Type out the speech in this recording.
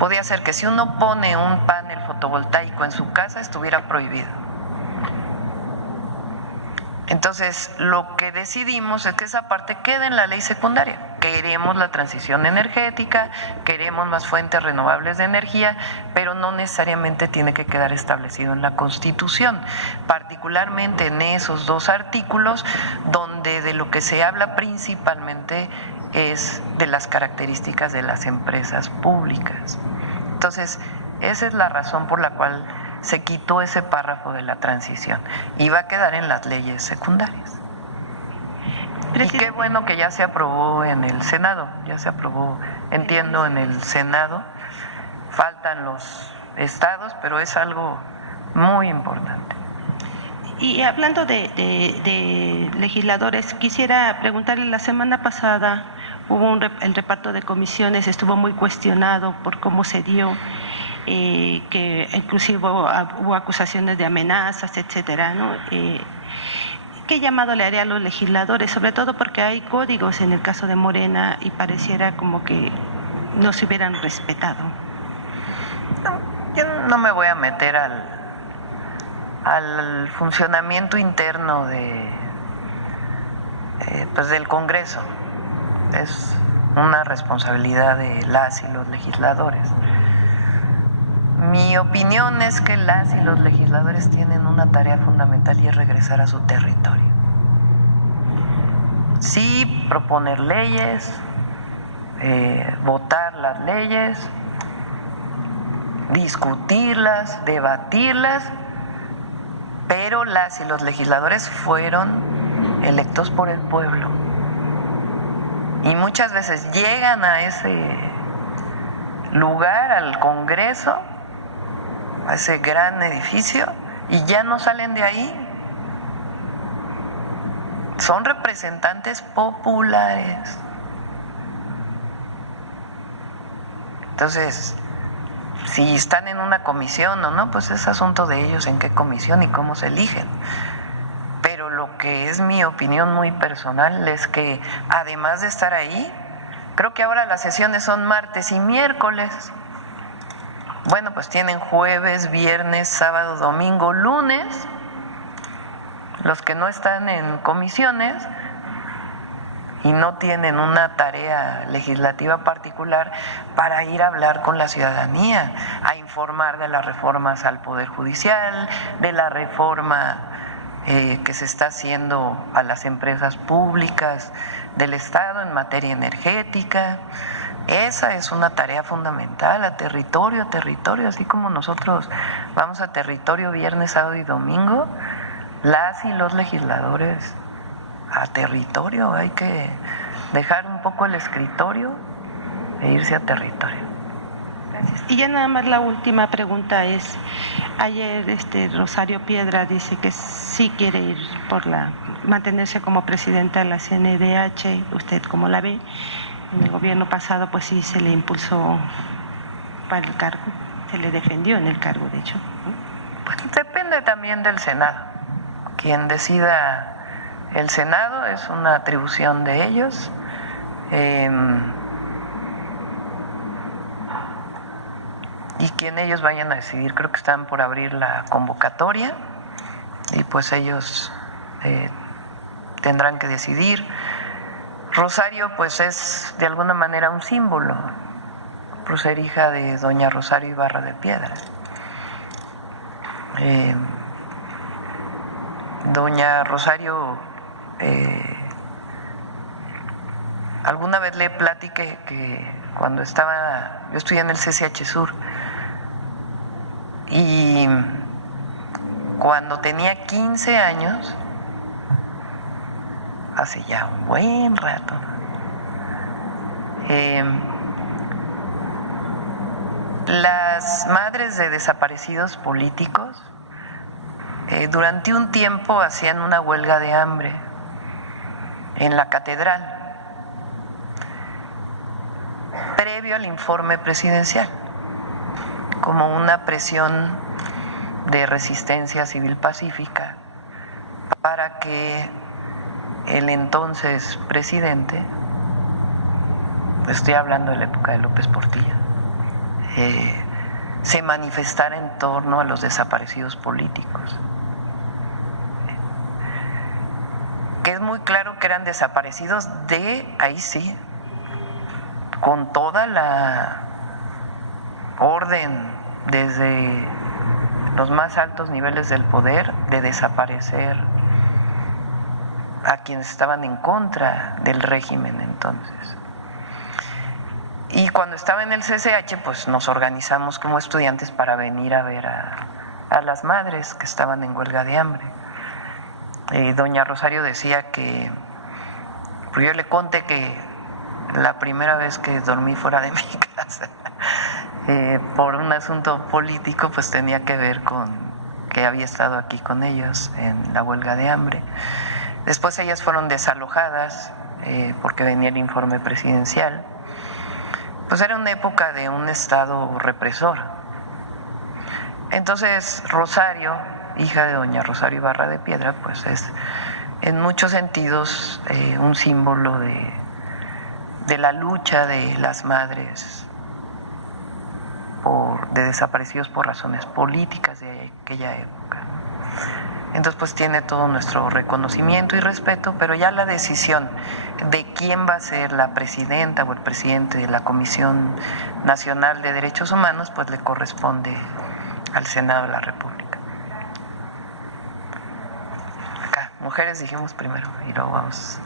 podía ser que si uno pone un panel fotovoltaico en su casa estuviera prohibido. Entonces, lo que decidimos es que esa parte quede en la ley secundaria. Queremos la transición energética, queremos más fuentes renovables de energía, pero no necesariamente tiene que quedar establecido en la Constitución, particularmente en esos dos artículos donde de lo que se habla principalmente es de las características de las empresas públicas. Entonces, esa es la razón por la cual se quitó ese párrafo de la transición y va a quedar en las leyes secundarias. Presidente. Y qué bueno que ya se aprobó en el Senado, ya se aprobó, entiendo, en el Senado. Faltan los estados, pero es algo muy importante. Y hablando de legisladores, quisiera preguntarle, la semana pasada hubo el reparto de comisiones, estuvo muy cuestionado por cómo se dio, que inclusive hubo acusaciones de amenazas, etcétera, ¿no? ¿Qué llamado le haría a los legisladores? Sobre todo porque hay códigos en el caso de Morena y pareciera como que no se hubieran respetado. No, yo no me voy a meter al funcionamiento interno pues del Congreso. Es una responsabilidad de las y los legisladores. Mi opinión es que las y los legisladores tienen una tarea fundamental y es regresar a su territorio. Sí, proponer leyes, votar las leyes, discutirlas, debatirlas, pero las y los legisladores fueron electos por el pueblo. Y muchas veces llegan a ese lugar, al Congreso, a ese gran edificio, y ya no salen de ahí. Son representantes populares. Entonces, si están en una comisión o no, pues es asunto de ellos en qué comisión y cómo se eligen. Pero lo que es mi opinión muy personal es que, además de estar ahí, creo que ahora las sesiones son martes y miércoles. Bueno, pues tienen jueves, viernes, sábado, domingo, lunes, los que no están en comisiones y no tienen una tarea legislativa particular para ir a hablar con la ciudadanía, a informar de las reformas al Poder Judicial, de la reforma que se está haciendo a las empresas públicas del Estado en materia energética. Esa es una tarea fundamental, a territorio, así como nosotros vamos a territorio viernes, sábado y domingo, las y los legisladores a territorio, hay que dejar un poco el escritorio e irse a territorio. Gracias. Y ya nada más la última pregunta es, ayer Rosario Piedra dice que sí quiere ir mantenerse como presidenta de la CNDH, ¿usted cómo la ve? En el gobierno pasado pues sí se le impulsó para el cargo, se le defendió en el cargo, de hecho. Pues depende también del Senado. Quien decida el Senado es una atribución de ellos. Y quien ellos vayan a decidir, creo que están por abrir la convocatoria y pues ellos tendrán que decidir. Rosario pues es de alguna manera un símbolo, por ser hija de doña Rosario Ibarra de Piedra. Doña Rosario, alguna vez le platiqué que cuando yo estudié en el CCH Sur y cuando tenía 15 años, hace ya un buen rato, las madres de desaparecidos políticos durante un tiempo hacían una huelga de hambre en la catedral, previo al informe presidencial, como una presión de resistencia civil pacífica para que el entonces presidente, estoy hablando de la época de López Portillo, se manifestara en torno a los desaparecidos políticos. Que es muy claro que eran desaparecidos ahí sí, con toda la orden desde los más altos niveles del poder de desaparecer a quienes estaban en contra del régimen entonces. Y cuando estaba en el CCH, pues nos organizamos como estudiantes para venir a ver a las madres que estaban en huelga de hambre. Doña Rosario decía que, pues yo le conté que la primera vez que dormí fuera de mi casa por un asunto político, pues tenía que ver con que había estado aquí con ellos en la huelga de hambre. Después ellas fueron desalojadas porque venía el informe presidencial. Pues era una época de un estado represor. Entonces Rosario, hija de doña Rosario Ibarra de Piedra, pues es en muchos sentidos un símbolo de la lucha de las madres de desaparecidos por razones políticas de aquella época. Entonces pues tiene todo nuestro reconocimiento y respeto, pero ya la decisión de quién va a ser la presidenta o el presidente de la Comisión Nacional de Derechos Humanos pues le corresponde al Senado de la República. Acá, mujeres dijimos primero y luego vamos